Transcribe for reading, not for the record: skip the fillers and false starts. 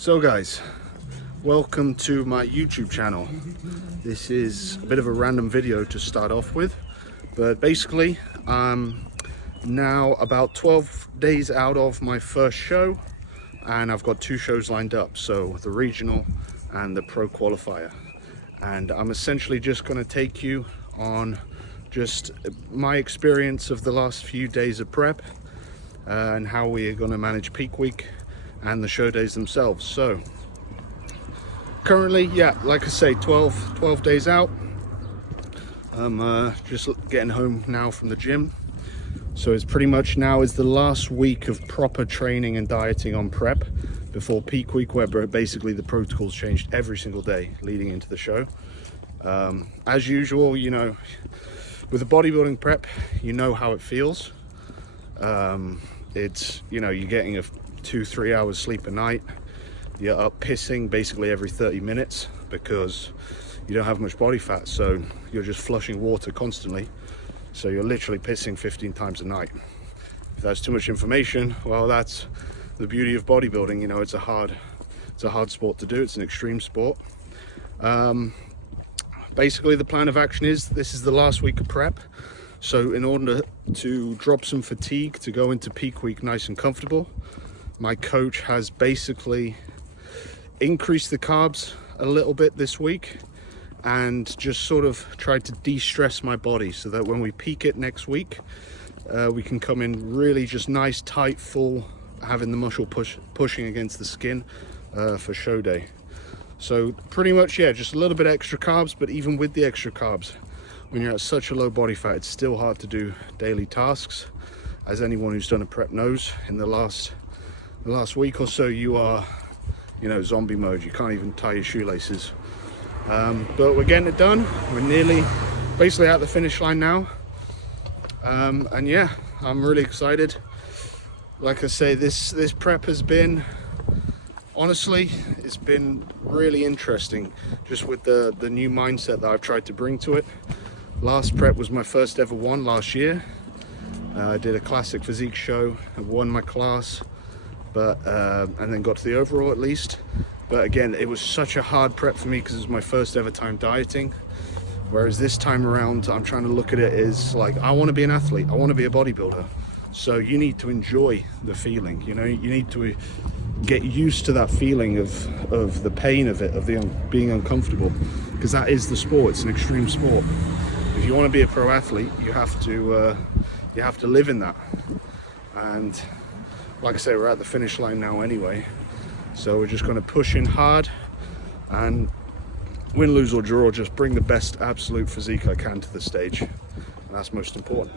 So guys, welcome to my YouTube channel. This is a bit of a random video to start off with, but basically I'm now about 12 days out of my first show and I've got two shows lined up, so the regional and the pro qualifier, and I'm essentially just going to take you on just my experience of the last few days of prep and how we are going to manage peak week and the show days themselves. So currently, yeah, like I say, 12 days out. I'm just getting home now from the gym, so it's pretty much now is the last week of proper training and dieting on prep before peak week, where basically the protocols changed every single day leading into the show. As usual, you know, with the bodybuilding prep, you know how it feels. It's, you know, you're getting a 2-3 hours sleep a night. You're up pissing basically every 30 minutes because you don't have much body fat, so you're just flushing water constantly, so you're literally pissing 15 times a night. If that's too much information, well, that's the beauty of bodybuilding. You know, it's a hard sport to do. It's an extreme sport. Basically the plan of action is this is the last week of prep, so in order to drop some fatigue to go into peak week nice and comfortable, my coach has basically increased the carbs a little bit this week and just sort of tried to de-stress my body so that when we peak it next week, we can come in really just nice, tight, full, having the muscle pushing against the skin for show day. So pretty much, yeah, just a little bit extra carbs, but even with the extra carbs, when you're at such a low body fat, it's still hard to do daily tasks. As anyone who's done a prep knows, in the last week or so, you are, you know, zombie mode. You can't even tie your shoelaces. But we're getting it done. We're nearly basically at the finish line now. And yeah, I'm really excited. Like I say, this prep has been, honestly, it's been really interesting, just with the new mindset that I've tried to bring to it. Last prep was my first ever one last year. I did a classic physique show, I won my class, but and then got to the overall at least. But again, it was such a hard prep for me because it was my first ever time dieting. Whereas this time around, I'm trying to look at it as like, I want to be an athlete, I want to be a bodybuilder. So you need to enjoy the feeling, you know, you need to get used to that feeling of the pain of it, of being uncomfortable, because that is the sport. It's an extreme sport. If you want to be a pro athlete, you have to live in that. And like I say, we're at the finish line now anyway, so we're just going to push in hard and win, lose or draw, just bring the best absolute physique I can to the stage, and that's most important.